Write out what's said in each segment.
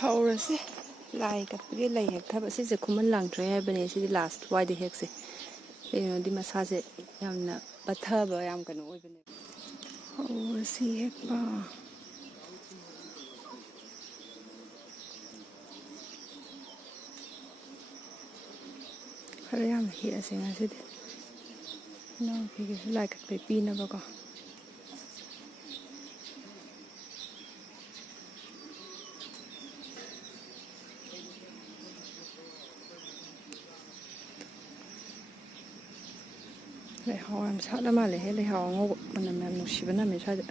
ꯍꯧꯔꯁꯤ ꯂꯥꯏ ꯀꯠꯄꯒꯤ ꯂꯩ ꯍꯦꯛꯊꯕ ꯁꯤꯁꯦ ꯈꯨꯃꯟ ꯂꯥꯡꯊ꯭ꯔꯩ ꯍꯥꯏꯕꯅꯦ ꯁꯤꯗꯤ ꯂꯥꯁ ꯋꯥꯏꯗ ꯍꯦꯛꯁꯦ ꯀꯩꯅꯣꯗꯤ ꯃꯁꯥꯁꯦ ꯌꯥꯝꯅ ꯄꯠꯊꯕ ꯌꯥꯝ ꯀꯩꯅꯣ ꯑꯣꯏꯕꯅꯦ ꯍꯧꯔꯁꯤ ꯍꯦꯛꯄ ꯈꯔ ꯌꯥꯝꯅ ꯍꯦꯛꯑꯁꯦ ꯉꯁꯤꯗꯤ ꯏꯅꯥꯎꯄꯤꯒꯤꯁꯨ ꯂꯥꯏ ꯀꯠꯄꯩ ꯄꯤꯅꯕꯀꯣ ꯂꯩꯍꯥꯎ ꯌꯥꯝ ꯁꯥꯠꯂ ꯃꯥꯜꯂꯦꯍꯦ ꯂꯩꯍꯥꯎ ꯑꯉꯧꯕ ꯃꯅꯝ ꯌꯥꯝ ꯅꯨꯡꯁꯤꯕ ꯅꯝꯃꯦ ꯁ꯭ꯋꯥꯏꯗ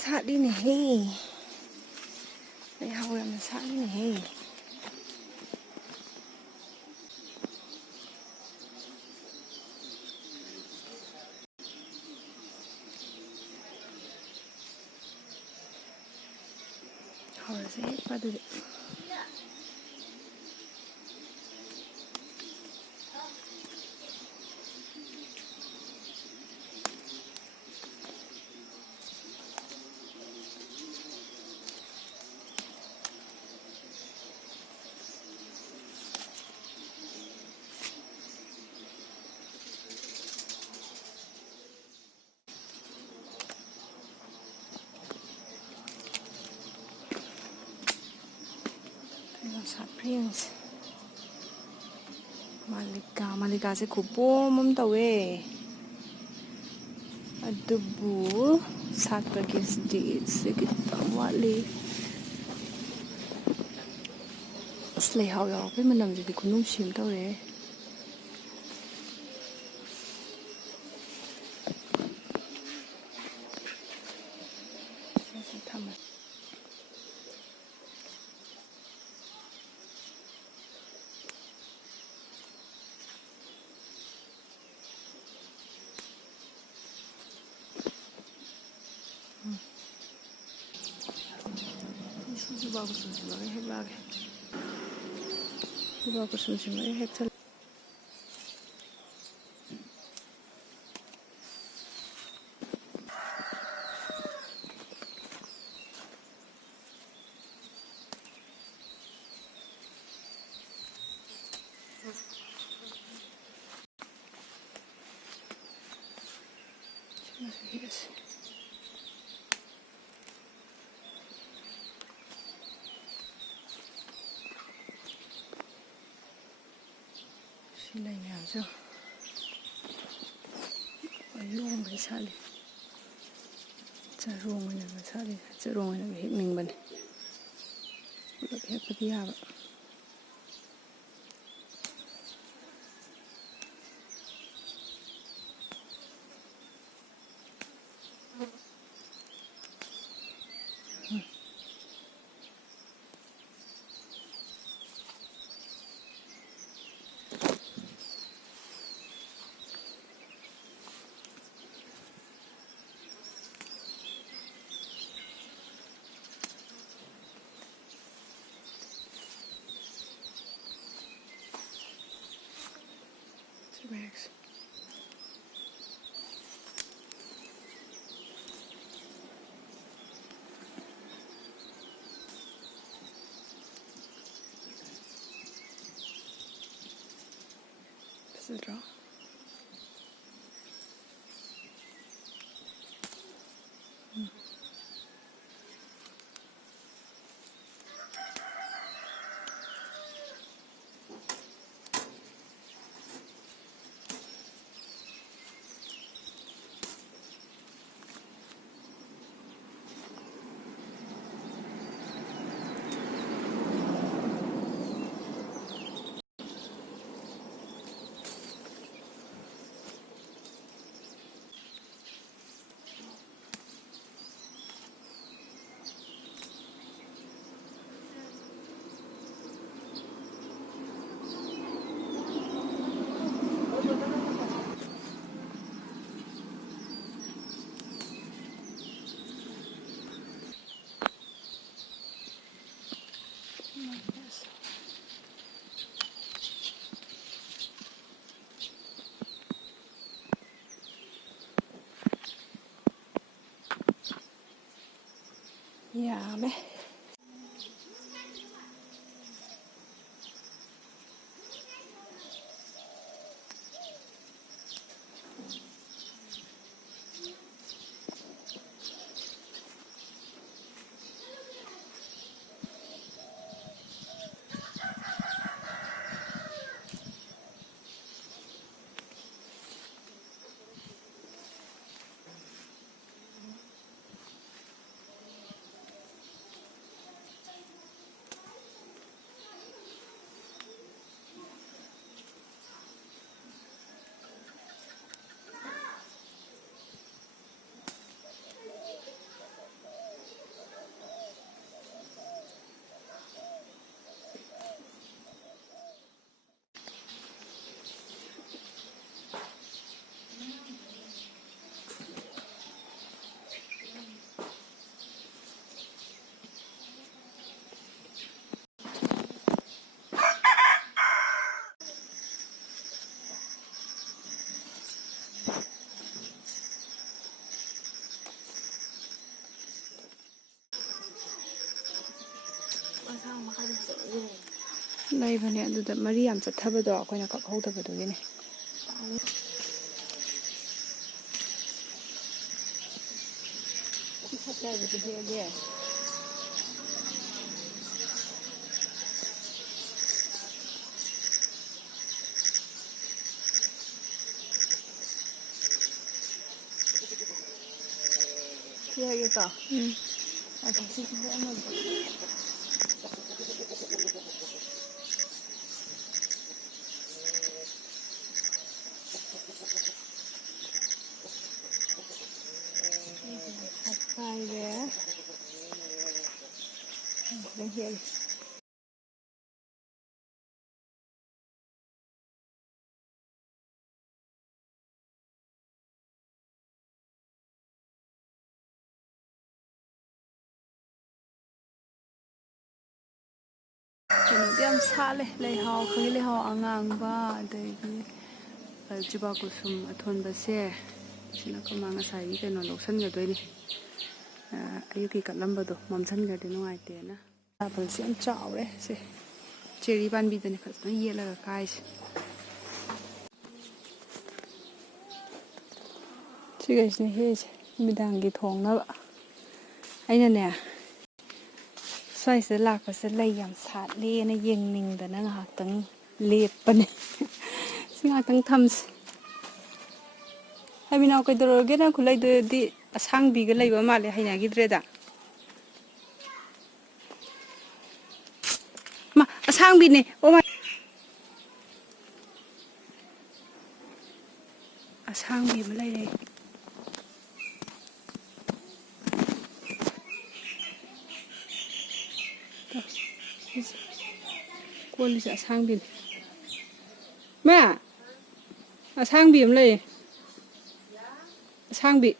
ꯁꯥꯠꯂꯤꯅꯦꯍꯦ ꯂꯩꯍꯥꯎ ꯌꯥꯝꯅ ꯁꯥꯠꯂꯤꯅꯦꯍꯦ ꯍꯧꯔꯁꯤ ꯍꯦꯛꯄ ꯑꯗꯨꯗꯤ ꯁꯥꯠꯄ꯭ꯔꯥ ꯌꯦꯡꯁꯦ ꯃꯥꯂꯤꯀꯥꯁꯦ ꯈꯨꯄꯣꯝ ꯑꯃ ꯇꯧꯋꯦ ꯑꯗꯨꯕꯨ ꯁꯥꯠꯄꯒꯤ ꯁ꯭ꯇꯦꯖꯁꯦ ꯈꯤꯇꯪ ꯋꯥꯠꯂꯤ ꯑꯁ ꯂꯩꯍꯥꯎ ꯌꯥꯎꯔꯛꯄꯩ ꯃꯅꯝꯁꯤꯗꯤ ꯈꯨꯅꯨꯡꯁꯤ ꯑꯃ ꯇꯧꯔꯦꯍꯦ ꯊꯝꯃꯁꯤ ꯖꯨꯕꯥ ꯀꯨꯁꯨꯝꯁꯤꯃꯒ ꯍꯦꯛꯂꯛꯑꯒꯦ ꯖꯨꯕꯥ ꯀꯨꯁꯨꯝꯁꯤꯃꯒ ꯍꯦꯛꯆꯜꯂꯦ ꯁꯤꯃꯁꯨ ꯍꯦꯛꯑꯁꯤ ꯁꯤ ꯂꯩ ꯃꯌꯥꯝꯁꯨ ꯂꯣꯡꯈꯩ ꯁꯥꯠꯂꯤ ꯆꯔꯣꯡ ꯑꯣꯏꯅꯒ ꯁꯥꯠꯂꯤ ꯆꯔꯣꯡ ꯑꯣꯏꯅꯒ ꯍꯦꯛꯅꯤꯡꯕꯅꯤ ꯄꯨꯂꯞ ꯍꯦꯛꯄꯗꯤ ꯌꯥꯕ Max. This is draw. ꯌꯥꯝꯃꯦ ꯂꯩꯕꯅꯦ ꯑꯗꯨꯗ ꯃꯔꯤ ꯌꯥꯝ ꯆꯠꯊꯕꯗꯣ ꯑꯩꯈꯣꯏꯅ ꯀꯛꯍꯧꯗꯕꯗꯨꯒꯤꯅꯦ ꯁꯠꯆꯕꯗꯤ ꯍꯦꯛꯑꯒꯦ ꯍꯦꯛꯑꯒꯦꯀꯣ ꯁꯤꯁꯨ ꯍꯦꯛꯑꯝꯃꯒꯦ ꯄꯥꯏꯔꯦ ꯍꯦꯛꯑꯒꯦ ꯀꯩꯅꯣꯗꯤ ꯌꯥꯝ ꯁꯥꯠꯂꯦ ꯂꯩꯍꯥꯎ ꯈꯥꯒꯤ ꯂꯩꯍꯥꯎ ꯑꯉꯥꯡꯕ ꯑꯗꯒꯤ ꯖꯨꯕꯥꯀꯨꯁꯨꯝ ꯑꯊꯣꯟꯕꯁꯦ ꯁꯤꯅ ꯀꯃꯥ ꯉꯁꯥꯏꯒꯤ ꯀꯩꯅꯣ ꯂꯧꯁꯟꯒꯗꯣꯏꯅꯤ ꯑꯌꯨꯛꯀꯤ ꯀꯠꯂꯝꯕꯗꯣ ꯃꯝꯁꯟꯈ꯭ꯔꯗꯤ ꯅꯨꯡꯉꯥꯏꯇꯦꯅ ꯑꯦꯄꯜꯁꯦ ꯌꯥꯝ ꯆꯥꯎꯔꯦ ꯁꯦ ꯆꯦꯔꯤ ꯄꯥꯟꯕꯤꯗꯅꯤ ꯐꯖꯅ ꯌꯦꯠꯂꯒ ꯀꯥꯏꯁꯦ ꯁꯤꯈꯩꯁꯤꯅ ꯍꯦꯛꯏꯁꯦ ꯅꯨꯃꯤꯗꯥꯡꯒꯤ ꯊꯣꯡꯅꯕ ꯑꯩꯅꯅꯦ ꯁ꯭ꯋꯥꯏꯁꯤꯗ ꯂꯥꯛꯄꯁꯦ ꯂꯩ ꯌꯥꯝ ꯁꯥꯠꯂꯦꯅ ꯌꯦꯡꯅꯤꯡꯗꯅ ꯉꯥꯏꯍꯥꯛꯇꯪ ꯂꯦꯞꯄꯅꯦ ꯁꯤ ꯉꯥꯛꯇꯪ ꯊꯝꯁꯦ ꯍꯩꯕꯤꯅꯥꯎ ꯀꯩꯗꯧꯔꯒꯦ ꯅꯪ ꯈꯨꯠꯂꯩꯗꯨꯗꯤ ꯑꯁꯥꯡꯕꯤꯒ ꯂꯩꯕ ꯃꯥꯜꯂꯦ ꯍꯩꯅꯈꯤꯗ꯭ꯔꯦꯗ ꯃꯥ ꯑꯁꯥꯡꯕꯤꯅꯦ ꯑꯣ ꯃꯥ ꯑꯁꯥꯡꯕꯤ ꯑꯃ ꯂꯩꯔꯦ ꯀꯣꯜꯂꯤꯁꯦ ꯑꯁꯥꯡꯕꯤꯅꯤ ꯃꯥ ꯑꯁꯥꯡꯕꯤ ꯑꯃ ꯂꯩꯌꯦ ꯑꯁꯥꯡꯕꯤ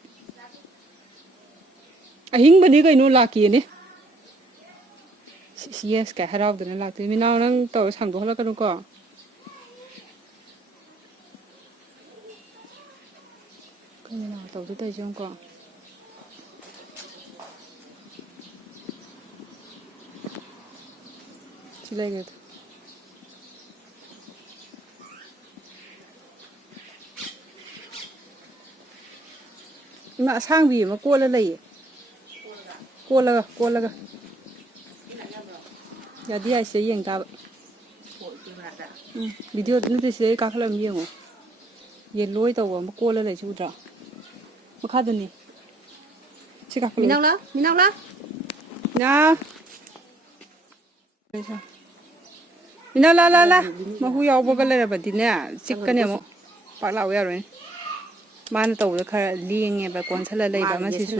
ꯑꯍꯤꯡꯕꯅꯤ ꯀꯩꯅꯣ ꯂꯥꯛꯀꯦꯅꯦ ꯌꯦꯁ ꯀꯥꯏ ꯍꯔꯥꯎꯗꯅ ꯂꯥꯛꯇꯣꯏ ꯃꯤꯅꯥꯎ ꯅꯪ ꯇꯧꯔ ꯁꯥꯡꯗꯣꯛꯍꯜꯂꯛꯀꯅꯨꯀꯣ ꯃꯤꯅꯥꯎ ꯇꯧꯗꯣ ꯇꯧꯔꯤꯁꯦ ꯌꯦꯡꯉꯨꯀꯣ ꯁꯤ ꯂꯩꯒ꯭ꯔꯦꯗ ꯏꯃꯥ ꯑꯁꯥꯡꯕꯤ ꯑꯃ ꯀꯣꯜꯂ ꯂꯩꯌꯦ ꯀꯣꯜꯂꯒ ꯌꯥꯗꯤ ꯌꯥꯏ ꯁꯤꯗ ꯌꯦꯡ ꯇꯥꯕ ꯚꯤꯗꯤꯑꯣ ꯅꯠꯇꯦ ꯁꯤꯗꯩ ꯀꯥꯈꯠꯂ ꯌꯦꯡꯉꯣ ꯌꯦꯜꯂꯣꯏ ꯇꯧꯕ ꯑꯃ ꯀꯣꯜꯂ ꯂꯩꯁꯤ ꯎꯗ꯭ꯔꯥ ꯃꯈꯥꯗꯅꯤ ꯁꯤ ꯀꯥꯈꯠꯂꯣ ꯃꯤꯅꯥꯎ ꯂꯥꯎ ꯃꯤꯅꯥꯎ ꯂꯥꯎ ꯃꯤꯅꯥꯎ ꯃꯤꯅꯥꯎ ꯂꯥꯎ ꯂꯥꯎ ꯂꯥꯎ ꯃꯍꯨ ꯌꯥꯎꯕꯒ ꯂꯩꯔꯕꯗꯤꯅꯦ ꯆꯤꯛꯀꯅꯤ ꯑꯃꯨꯛ ꯄꯥꯛ ꯂꯥꯎ ꯌꯥꯔꯣꯏꯅꯦ ꯃꯥꯅ ꯇꯧꯕꯗ ꯈꯔ ꯂꯦꯡꯉꯦꯕ ꯀꯣꯟꯁꯤꯜꯂ ꯂꯩꯕ ꯑꯃ ꯁꯤꯁꯨ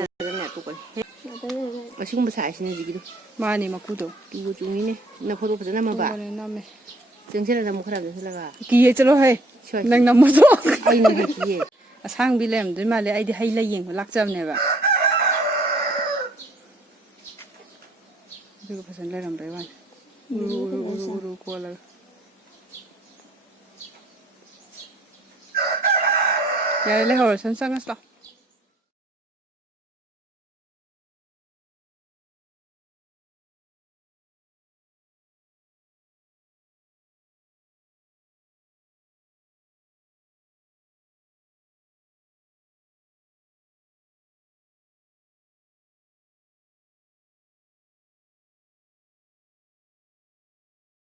ꯑꯁꯤꯒꯨꯝꯕ ꯁꯥꯏꯖꯁꯤꯅꯦ ꯍꯧꯖꯤꯛꯀꯤꯗꯣ ꯃꯥꯅꯦ ꯃꯀꯨꯗꯣ ꯇꯨꯒ ꯆꯨꯡꯉꯤꯅꯦ ꯅꯐꯣꯇꯣ ꯐꯖꯅ ꯅꯝꯃꯕ ꯅꯝꯃꯦ ꯆꯪꯁꯤꯜꯂ ꯅꯝꯃꯨ ꯈꯔ ꯆꯪꯁꯤꯜꯂꯒ ꯀꯤꯌꯦ ꯆꯠꯂꯣ ꯍꯦ ꯅꯪ ꯅꯝꯃꯣꯗꯣ ꯑꯩꯅ ꯍꯦꯛ ꯀꯤꯌꯦ ꯑꯁꯥꯡꯕꯤ ꯂꯩꯔꯝꯗꯣꯏ ꯃꯥꯜꯂꯦ ꯑꯩꯗꯤ ꯍꯩ ꯂꯩ ꯌꯦꯡꯕ ꯂꯥꯛꯆꯕꯅꯦꯕ ꯑꯗꯨꯒ ꯐꯖꯅ ꯂꯩꯔꯝꯕꯩ ꯋꯥꯅꯤ ꯎꯔꯨ ꯀꯣꯜꯂꯒ ꯌꯥꯔꯦ ꯂꯩꯍꯧꯔꯁꯅꯨ ꯆꯪꯉꯁꯤ ꯂꯥꯎ